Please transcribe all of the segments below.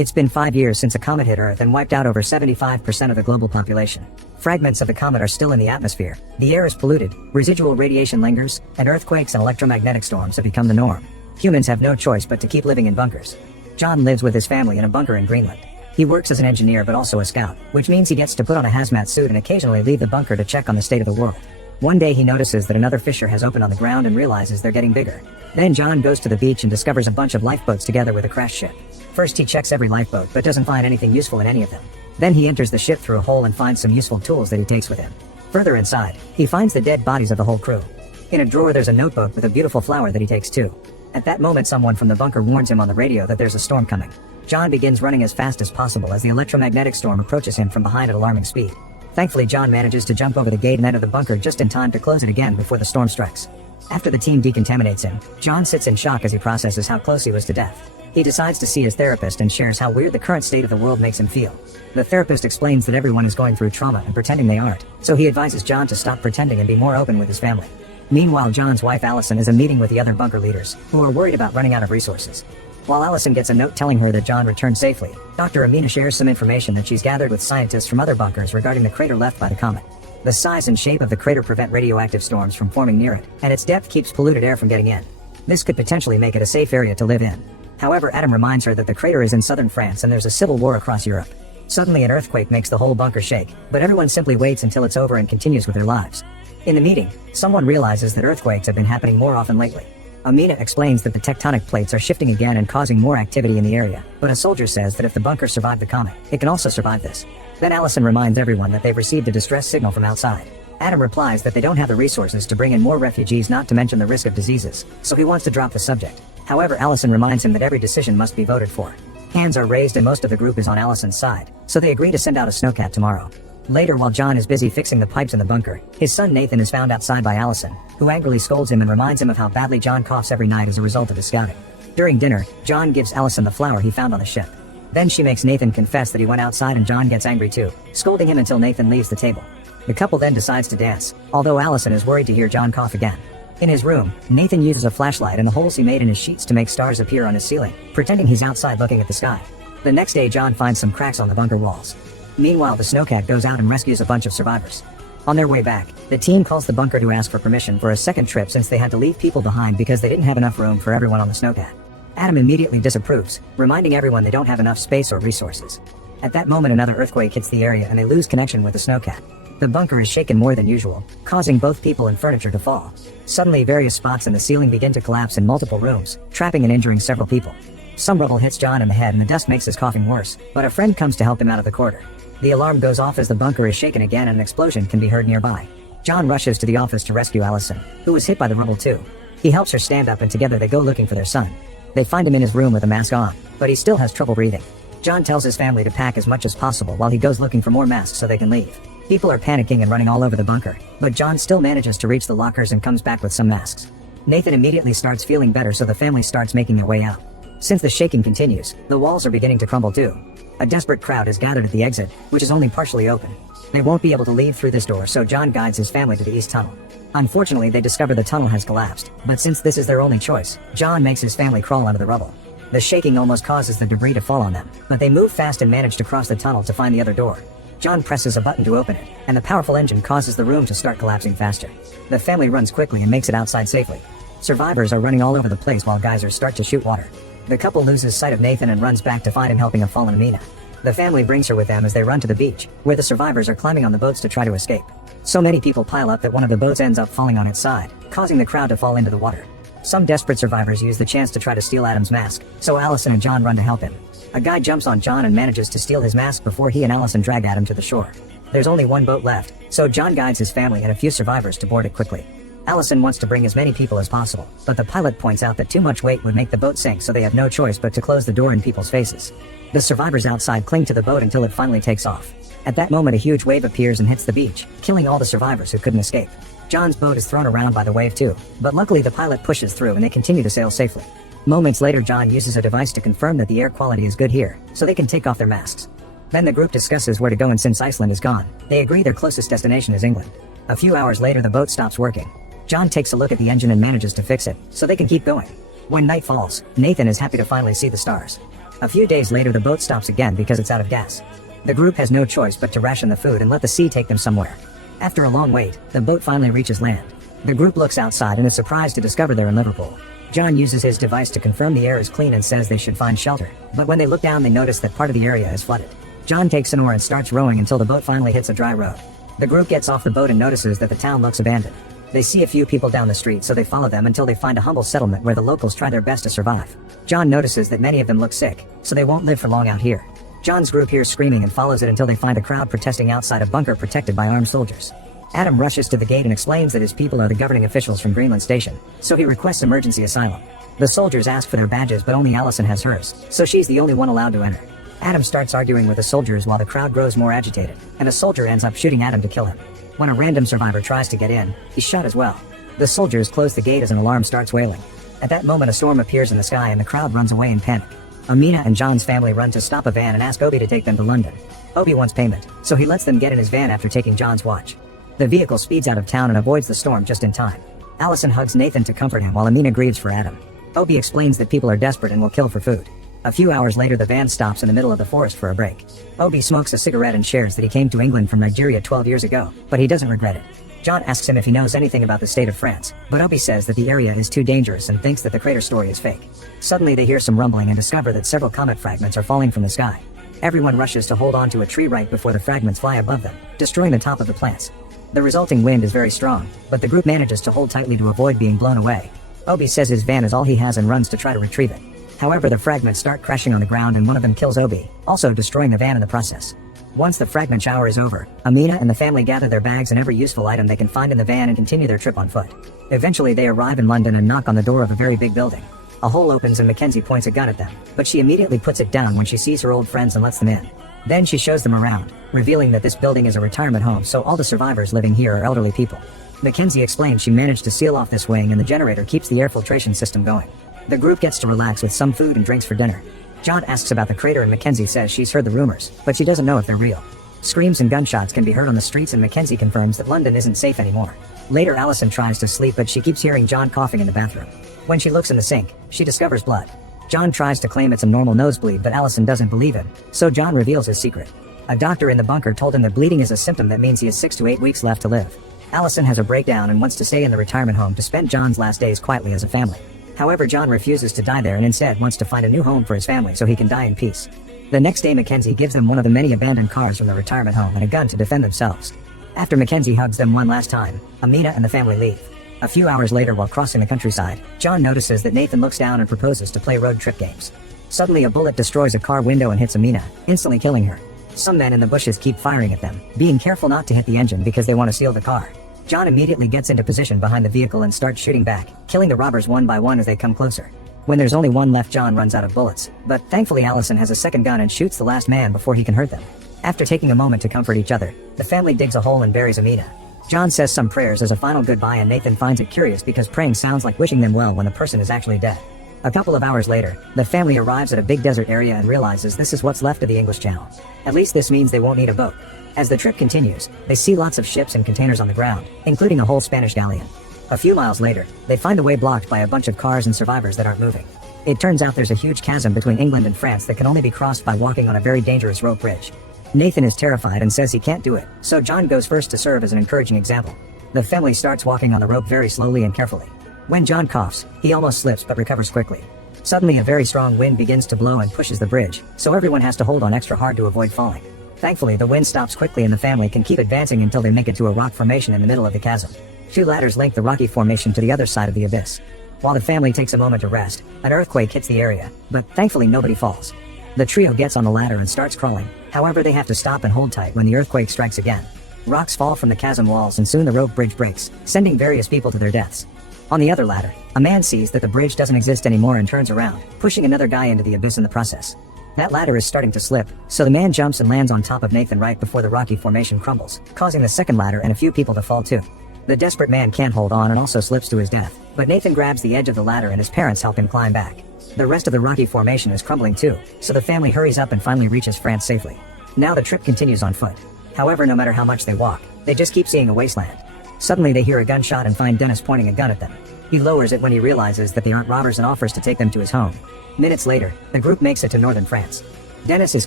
It's been 5 years since a comet hit Earth and wiped out over 75% of the global population. Fragments of the comet are still in the atmosphere, the air is polluted, residual radiation lingers, and earthquakes and electromagnetic storms have become the norm. Humans have no choice but to keep living in bunkers. John lives with his family in a bunker in Greenland. He works as an engineer but also a scout, which means he gets to put on a hazmat suit and occasionally leave the bunker to check on the state of the world. One day he notices that another fissure has opened on the ground and realizes they're getting bigger. Then John goes to the beach and discovers a bunch of lifeboats together with a crashed ship. First he checks every lifeboat but doesn't find anything useful in any of them. Then he enters the ship through a hole and finds some useful tools that he takes with him. Further inside, he finds the dead bodies of the whole crew. In a drawer there's a notebook with a beautiful flower that he takes too. At that moment someone from the bunker warns him on the radio that there's a storm coming. John begins running as fast as possible as the electromagnetic storm approaches him from behind at alarming speed. Thankfully John manages to jump over the gate and enter the bunker just in time to close it again before the storm strikes. After the team decontaminates him, John sits in shock as he processes how close he was to death. He decides to see his therapist and shares how weird the current state of the world makes him feel. The therapist explains that everyone is going through trauma and pretending they aren't, so he advises John to stop pretending and be more open with his family. Meanwhile, John's wife Allison is a meeting with the other bunker leaders, who are worried about running out of resources. While Allison gets a note telling her that John returned safely, Dr. Amina shares some information that she's gathered with scientists from other bunkers regarding the crater left by the comet. The size and shape of the crater prevent radioactive storms from forming near it, and its depth keeps polluted air from getting in. This could potentially make it a safe area to live in. However, Adam reminds her that the crater is in southern France and there's a civil war across Europe. Suddenly an earthquake makes the whole bunker shake, but everyone simply waits until it's over and continues with their lives. In the meeting, someone realizes that earthquakes have been happening more often lately. Amina explains that the tectonic plates are shifting again and causing more activity in the area, but a soldier says that if the bunker survived the comet, it can also survive this. Then Allison reminds everyone that they've received a distress signal from outside. Adam replies that they don't have the resources to bring in more refugees, not to mention the risk of diseases, so he wants to drop the subject. However, Allison reminds him that every decision must be voted for. Hands are raised and most of the group is on Allison's side, so they agree to send out a snowcat tomorrow. Later, while John is busy fixing the pipes in the bunker, his son Nathan is found outside by Allison, who angrily scolds him and reminds him of how badly John coughs every night as a result of his scouting. During dinner, John gives Allison the flower he found on the ship. Then she makes Nathan confess that he went outside and John gets angry too, scolding him until Nathan leaves the table. The couple then decides to dance, although Allison is worried to hear John cough again. In his room, Nathan uses a flashlight and the holes he made in his sheets to make stars appear on his ceiling, pretending he's outside looking at the sky. The next day John finds some cracks on the bunker walls. Meanwhile, the snowcat goes out and rescues a bunch of survivors. On their way back, the team calls the bunker to ask for permission for a second trip since they had to leave people behind because they didn't have enough room for everyone on the snowcat. Adam immediately disapproves, reminding everyone they don't have enough space or resources. At that moment another earthquake hits the area and they lose connection with the snowcat. The bunker is shaken more than usual, causing both people and furniture to fall. Suddenly various spots in the ceiling begin to collapse in multiple rooms, trapping and injuring several people. Some rubble hits John in the head and the dust makes his coughing worse, but a friend comes to help him out of the corridor. The alarm goes off as the bunker is shaken again and an explosion can be heard nearby. John rushes to the office to rescue Allison, who was hit by the rubble too. He helps her stand up and together they go looking for their son. They find him in his room with a mask on, but he still has trouble breathing. John tells his family to pack as much as possible while he goes looking for more masks so they can leave. People are panicking and running all over the bunker, but John still manages to reach the lockers and comes back with some masks. Nathan immediately starts feeling better, so the family starts making their way out. Since the shaking continues, the walls are beginning to crumble too. A desperate crowd is gathered at the exit, which is only partially open. They won't be able to leave through this door, so John guides his family to the east tunnel. Unfortunately, they discover the tunnel has collapsed, but since this is their only choice, John makes his family crawl under the rubble. The shaking almost causes the debris to fall on them, but they move fast and manage to cross the tunnel to find the other door. John presses a button to open it, and the powerful engine causes the room to start collapsing faster. The family runs quickly and makes it outside safely. Survivors are running all over the place while geysers start to shoot water. The couple loses sight of Nathan and runs back to find him helping a fallen Amina. The family brings her with them as they run to the beach, where the survivors are climbing on the boats to try to escape. So many people pile up that one of the boats ends up falling on its side, causing the crowd to fall into the water. Some desperate survivors use the chance to try to steal Adam's mask, so Allison and John run to help him. A guy jumps on John and manages to steal his mask before he and Allison drag Adam to the shore. There's only one boat left, so John guides his family and a few survivors to board it quickly. Allison wants to bring as many people as possible, but the pilot points out that too much weight would make the boat sink, so they have no choice but to close the door in people's faces. The survivors outside cling to the boat until it finally takes off. At that moment a huge wave appears and hits the beach, killing all the survivors who couldn't escape. John's boat is thrown around by the wave too, but luckily the pilot pushes through and they continue to sail safely. Moments later John uses a device to confirm that the air quality is good here, so they can take off their masks. Then the group discusses where to go, and since Iceland is gone, they agree their closest destination is England. A few hours later the boat stops working. John takes a look at the engine and manages to fix it, so they can keep going. When night falls, Nathan is happy to finally see the stars. A few days later the boat stops again because it's out of gas. The group has no choice but to ration the food and let the sea take them somewhere. After a long wait, the boat finally reaches land. The group looks outside and is surprised to discover they're in Liverpool. John uses his device to confirm the air is clean and says they should find shelter, but when they look down they notice that part of the area is flooded. John takes an oar and starts rowing until the boat finally hits a dry road. The group gets off the boat and notices that the town looks abandoned. They see a few people down the street, so they follow them until they find a humble settlement where the locals try their best to survive. John notices that many of them look sick, so they won't live for long out here. John's group hears screaming and follows it until they find a crowd protesting outside a bunker protected by armed soldiers. Adam rushes to the gate and explains that his people are the governing officials from Greenland Station, so he requests emergency asylum. The soldiers ask for their badges, but only Allison has hers, so she's the only one allowed to enter. Adam starts arguing with the soldiers while the crowd grows more agitated, and a soldier ends up shooting Adam to kill him. When a random survivor tries to get in, he's shot as well. The soldiers close the gate as an alarm starts wailing. At that moment a storm appears in the sky and the crowd runs away in panic. Amina and John's family run to stop a van and ask Obi to take them to London. Obi wants payment, so he lets them get in his van after taking John's watch. The vehicle speeds out of town and avoids the storm just in time. Allison hugs Nathan to comfort him while Amina grieves for Adam. Obi explains that people are desperate and will kill for food. A few hours later the van stops in the middle of the forest for a break. Obi smokes a cigarette and shares that he came to England from Nigeria 12 years ago, but he doesn't regret it. John asks him if he knows anything about the state of France, but Obi says that the area is too dangerous and thinks that the crater story is fake. Suddenly they hear some rumbling and discover that several comet fragments are falling from the sky. Everyone rushes to hold on to a tree right before the fragments fly above them, destroying the top of the plants. The resulting wind is very strong, but the group manages to hold tightly to avoid being blown away. Obi says his van is all he has and runs to try to retrieve it. However, the fragments start crashing on the ground and one of them kills Obi, also destroying the van in the process. Once the fragment shower is over, Amina and the family gather their bags and every useful item they can find in the van and continue their trip on foot. Eventually they arrive in London and knock on the door of a very big building. A hole opens and Mackenzie points a gun at them, but she immediately puts it down when she sees her old friends and lets them in. Then she shows them around, revealing that this building is a retirement home, so all the survivors living here are elderly people. Mackenzie explains she managed to seal off this wing and the generator keeps the air filtration system going. The group gets to relax with some food and drinks for dinner. John asks about the crater and Mackenzie says she's heard the rumors, but she doesn't know if they're real. Screams and gunshots can be heard on the streets and Mackenzie confirms that London isn't safe anymore. Later Allison tries to sleep but she keeps hearing John coughing in the bathroom. When she looks in the sink, she discovers blood. John tries to claim it's a normal nosebleed but Allison doesn't believe him, so John reveals his secret. A doctor in the bunker told him that bleeding is a symptom that means he has 6 to 8 weeks left to live. Allison has a breakdown and wants to stay in the retirement home to spend John's last days quietly as a family. However, John refuses to die there and instead wants to find a new home for his family so he can die in peace. The next day Mackenzie gives them one of the many abandoned cars from the retirement home and a gun to defend themselves. After Mackenzie hugs them one last time, Amina and the family leave. A few hours later while crossing the countryside, John notices that Nathan looks down and proposes to play road trip games. Suddenly a bullet destroys a car window and hits Amina, instantly killing her. Some men in the bushes keep firing at them, being careful not to hit the engine because they want to steal the car. John immediately gets into position behind the vehicle and starts shooting back, killing the robbers one by one as they come closer. When there's only one left, John runs out of bullets, but thankfully Allison has a second gun and shoots the last man before he can hurt them. After taking a moment to comfort each other, the family digs a hole and buries Amina. John says some prayers as a final goodbye and Nathan finds it curious because praying sounds like wishing them well when the person is actually dead. A couple of hours later, the family arrives at a big desert area and realizes this is what's left of the English Channel. At least this means they won't need a boat. As the trip continues, they see lots of ships and containers on the ground, including a whole Spanish galleon. A few miles later, they find the way blocked by a bunch of cars and survivors that aren't moving. It turns out there's a huge chasm between England and France that can only be crossed by walking on a very dangerous rope bridge. Nathan is terrified and says he can't do it, so John goes first to serve as an encouraging example. The family starts walking on the rope very slowly and carefully. When John coughs, he almost slips but recovers quickly. Suddenly a very strong wind begins to blow and pushes the bridge, so everyone has to hold on extra hard to avoid falling. Thankfully the wind stops quickly and the family can keep advancing until they make it to a rock formation in the middle of the chasm. 2 ladders link the rocky formation to the other side of the abyss. While the family takes a moment to rest, an earthquake hits the area, but thankfully nobody falls. The trio gets on the ladder and starts crawling, however they have to stop and hold tight when the earthquake strikes again. Rocks fall from the chasm walls and soon the rope bridge breaks, sending various people to their deaths. On the other ladder, a man sees that the bridge doesn't exist anymore and turns around, pushing another guy into the abyss in the process. That ladder is starting to slip, so the man jumps and lands on top of Nathan right before the rocky formation crumbles, causing the second ladder and a few people to fall too. The desperate man can't hold on and also slips to his death, but Nathan grabs the edge of the ladder and his parents help him climb back. The rest of the rocky formation is crumbling too, so the family hurries up and finally reaches France safely. Now the trip continues on foot. However, no matter how much they walk, they just keep seeing a wasteland. Suddenly they hear a gunshot and find Dennis pointing a gun at them. He lowers it when he realizes that they aren't robbers and offers to take them to his home. Minutes later, the group makes it to northern France. Dennis is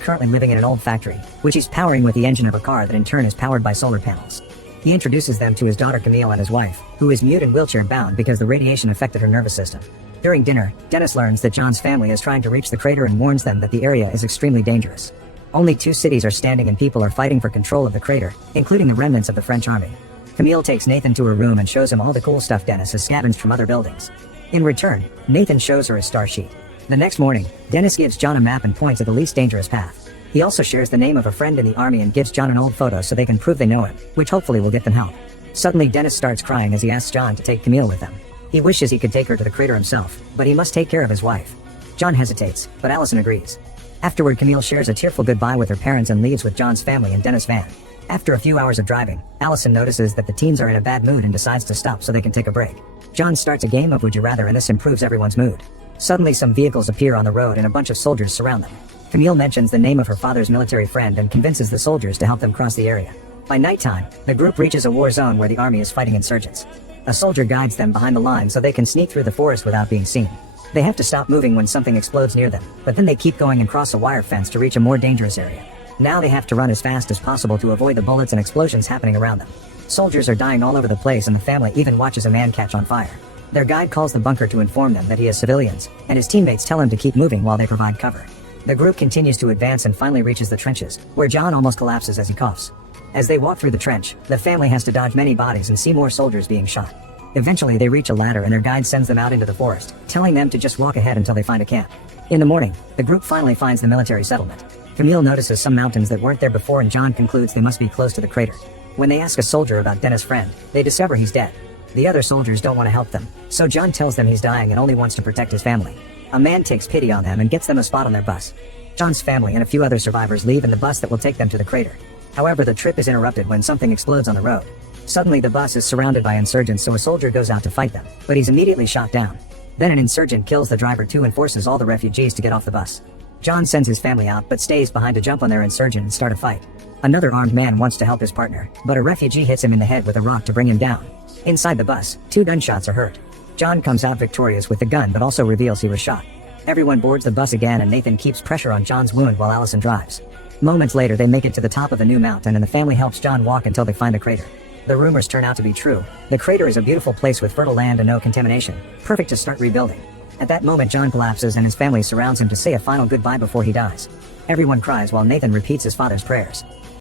currently living in an old factory, which he's powering with the engine of a car that in turn is powered by solar panels. He introduces them to his daughter Camille and his wife, who is mute and wheelchair bound because the radiation affected her nervous system. During dinner, Dennis learns that John's family is trying to reach the crater and warns them that the area is extremely dangerous. Only 2 cities are standing and people are fighting for control of the crater, including the remnants of the French army. Camille takes Nathan to her room and shows him all the cool stuff Dennis has scavenged from other buildings. In return, Nathan shows her his star sheet. The next morning, Dennis gives John a map and points at the least dangerous path. He also shares the name of a friend in the army and gives John an old photo so they can prove they know him, which hopefully will get them help. Suddenly Dennis starts crying as he asks John to take Camille with them. He wishes he could take her to the crater himself, but he must take care of his wife. John hesitates, but Allison agrees. Afterward, Camille shares a tearful goodbye with her parents and leaves with John's family in Dennis' van. After a few hours of driving, Allison notices that the teens are in a bad mood and decides to stop so they can take a break. John starts a game of Would You Rather and this improves everyone's mood. Suddenly some vehicles appear on the road and a bunch of soldiers surround them. Camille mentions the name of her father's military friend and convinces the soldiers to help them cross the area. By nighttime, the group reaches a war zone where the army is fighting insurgents. A soldier guides them behind the line so they can sneak through the forest without being seen. They have to stop moving when something explodes near them, but then they keep going and cross a wire fence to reach a more dangerous area. Now they have to run as fast as possible to avoid the bullets and explosions happening around them. Soldiers are dying all over the place and the family even watches a man catch on fire. Their guide calls the bunker to inform them that he has civilians, and his teammates tell him to keep moving while they provide cover. The group continues to advance and finally reaches the trenches, where John almost collapses as he coughs. As they walk through the trench, the family has to dodge many bodies and see more soldiers being shot. Eventually they reach a ladder and their guide sends them out into the forest, telling them to just walk ahead until they find a camp. In the morning, the group finally finds the military settlement. Camille notices some mountains that weren't there before and John concludes they must be close to the crater. When they ask a soldier about Dennis' friend, they discover he's dead. The other soldiers don't want to help them, so John tells them he's dying and only wants to protect his family. A man takes pity on them and gets them a spot on their bus. John's family and a few other survivors leave in the bus that will take them to the crater. However, the trip is interrupted when something explodes on the road. Suddenly the bus is surrounded by insurgents, so a soldier goes out to fight them, but he's immediately shot down. Then an insurgent kills the driver too and forces all the refugees to get off the bus. John sends his family out but stays behind to jump on their insurgent and start a fight. Another armed man wants to help his partner, but a refugee hits him in the head with a rock to bring him down. Inside the bus, 2 gunshots are heard. John comes out victorious with the gun but also reveals he was shot. Everyone boards the bus again and Nathan keeps pressure on John's wound while Allison drives. Moments later they make it to the top of the new mountain and the family helps John walk until they find the crater. The rumors turn out to be true. The crater is a beautiful place with fertile land and no contamination, perfect to start rebuilding. At that moment John collapses and his family surrounds him to say a final goodbye before he dies. Everyone cries while Nathan repeats his father's prayers.